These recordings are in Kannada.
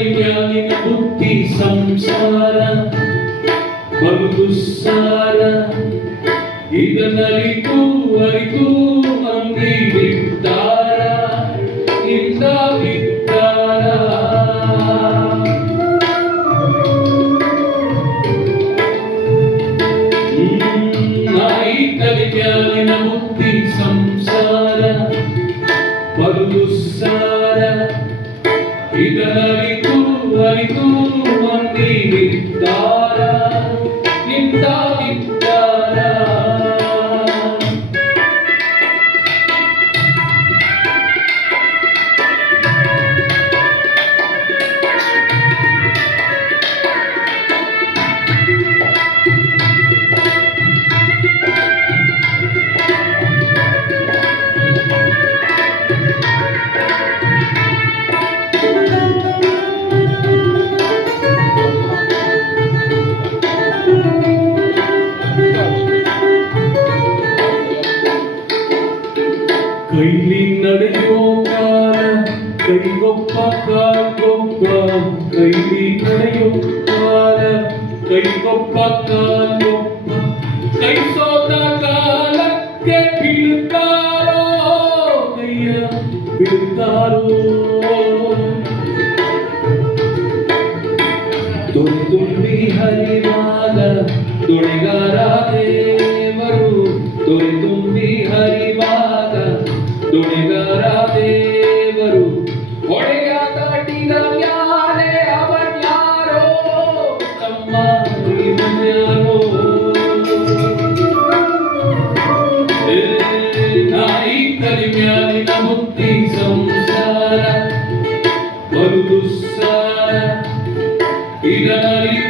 ನಾಯಿತರಿ ಮ್ಯಾಲಿನ ಬುದ್ಧಿ ಸಂಸಾರ ಬಲು ಸಾರ ಇದನ್ನರಿತು ಅರಿತು ಮಂದಿ ಬಿಟ್ಟಾರ ಇಂದ ಬಿಟ್ಟಾರ ನಾಯಿತರಿ ಮ್ಯಾಲಿನ ಬುದ್ಧಿ ಸಂಸಾರ ಬಲು ಸಾರ ಇದನ್ನರಿತು ಅರಿತು ಮಂದಿ ಬಿಟ್ಟಾರ ಇಂದ கைகொப்ப காகொப்ப கைதி கடையொப்பால கைகொப்ப காலொப்ப கை சோத காலக்கே பிழுத்தாரோ கையா பிழுத்தாரோ துருத்தும்பி ஹரிமால துணிகாரா தேவரு துருத்தும்பி ஹரிமால துணி ಸಂಸಾರ ಬಲು ದುಸ್ಸಾರ ಇದನರಿತು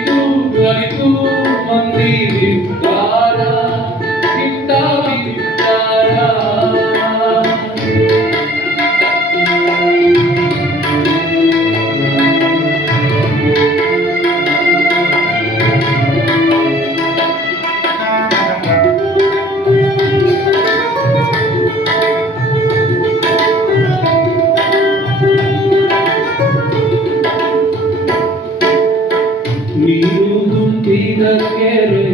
ನೀರು ತುಂಬಿದ ಕೆರೆ,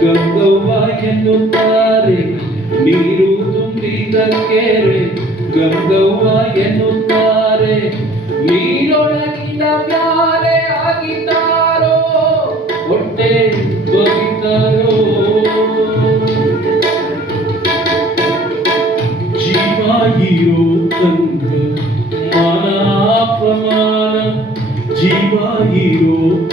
ಗಂಗವ್ವ ಎನ್ನುತ್ತಾರೆ. ನೀರು ತುಂಬಿದ ಕೆರೆ, ಗಂಗವ್ವ ಎನ್ನುತ್ತಾರೆ. ನೀರೊಳಗಿನ ಮ್ಯಾಲೆ ಆಗಿದ್ದಾರೋ, ಹೊಟ್ಟೆ ಬಗಿತಾರೋ ಜೀವ ಇರೋ ತಂಗ ಮಾನ ಪ್ರಮಾಣ. ಜೀವ ಇರೋ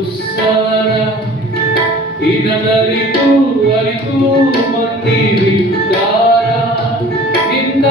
ಬಲು ಸಾರ ಇದನರಿತು ಅರಿತು ಮಂದಿ ಬಿಟ್ಟಾರ ಇಂದ